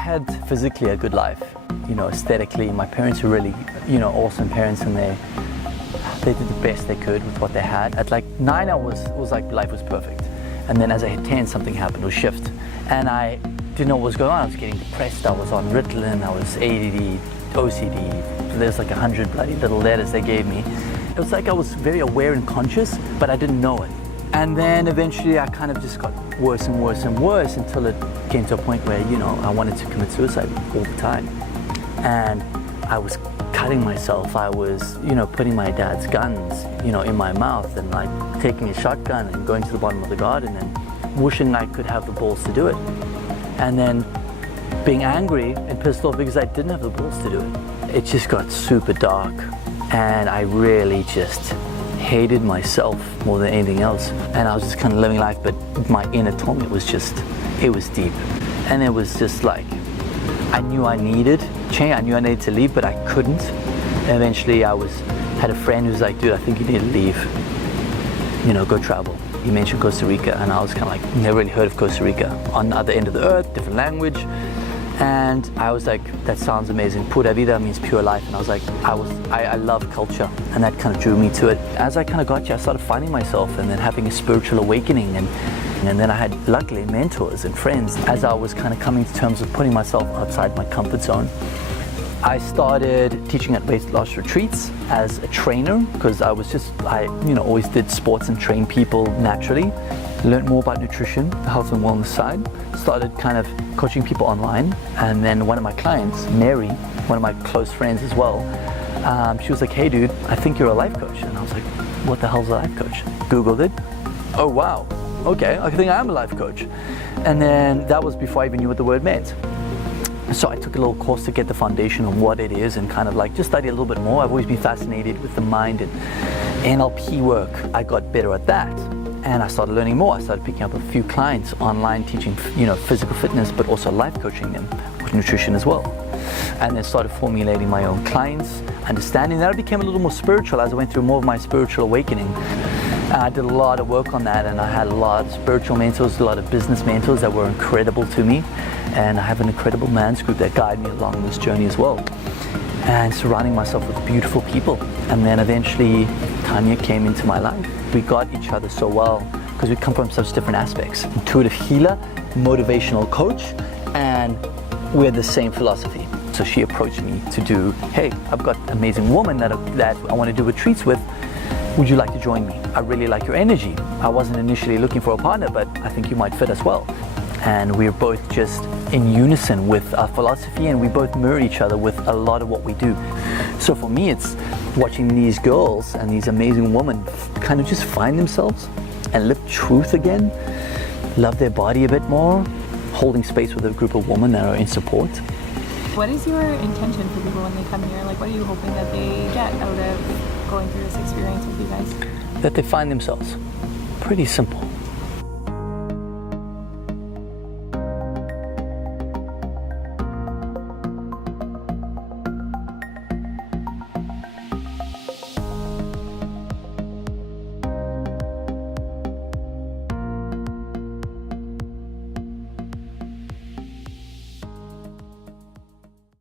had physically a good life, aesthetically. My parents were really, awesome parents, and they did the best they could with what they had. At like 9, I was like, life was perfect. And then as I hit 10, something happened, or shift. And I didn't know what was going on. I was getting depressed, I was on Ritalin, I was ADD, OCD. There's like 100 bloody little letters they gave me. It was like I was very aware and conscious, but I didn't know it. And then eventually I kind of just got worse and worse and worse until it came to a point where, I wanted to commit suicide all the time. And I was cutting myself. I was, putting my dad's guns, in my mouth, and like taking a shotgun and going to the bottom of the garden and wishing I could have the balls to do it. And then being angry and pissed off because I didn't have the balls to do it. It just got super dark, and I really just hated myself more than anything else. And I was just kind of living life, but my inner torment was it was deep. And it was just like, I knew I needed change, I knew I needed to leave, but I couldn't. And eventually had a friend who was like, dude, I think you need to leave, go travel. He mentioned Costa Rica, and I was kind of like, never really heard of Costa Rica. On the other end of the earth, different language. And I was like, that sounds amazing. Pura vida means pure life. And I was like, I love culture, and that kind of drew me to it. As I kind of got here, I started finding myself and then having a spiritual awakening. And then I had, luckily, mentors and friends. As I was kind of coming to terms with putting myself outside my comfort zone, I started teaching at weight loss retreats as a trainer, because I always did sports and trained people naturally. Learned more about nutrition, the health and wellness side. Started kind of coaching people online. And then one of my clients, Mary, one of my close friends as well, she was like, hey dude, I think you're a life coach. And I was like, what the hell's a life coach? Googled it. Oh wow, okay, I think I am a life coach. And then that was before I even knew what the word meant. So I took a little course to get the foundation of what it is and kind of like just study a little bit more. I've always been fascinated with the mind and NLP work. I got better at that, and I started learning more. I started picking up a few clients online, teaching physical fitness, but also life coaching them with nutrition as well. And then started formulating my own clients, understanding that. I became a little more spiritual as I went through more of my spiritual awakening. I did a lot of work on that, and I had a lot of spiritual mentors, a lot of business mentors that were incredible to me. And I have an incredible man's group that guide me along this journey as well. And surrounding myself with beautiful people. And then eventually Tanya came into my life. We got each other so well because we come from such different aspects. Intuitive healer, motivational coach, and we're the same philosophy. So she approached me to do, hey, I've got an amazing woman that I want to do retreats with. Would you like to join me? I really like your energy. I wasn't initially looking for a partner, but I think you might fit as well. And we're both just in unison with our philosophy, and we both mirror each other with a lot of what we do. So for me, it's watching these girls and these amazing women kind of just find themselves and live truth again, love their body a bit more, holding space with a group of women that are in support. What is your intention for people when they come here? Like, what are you hoping that they get out of going through this experience with you guys? That they find themselves. Pretty simple.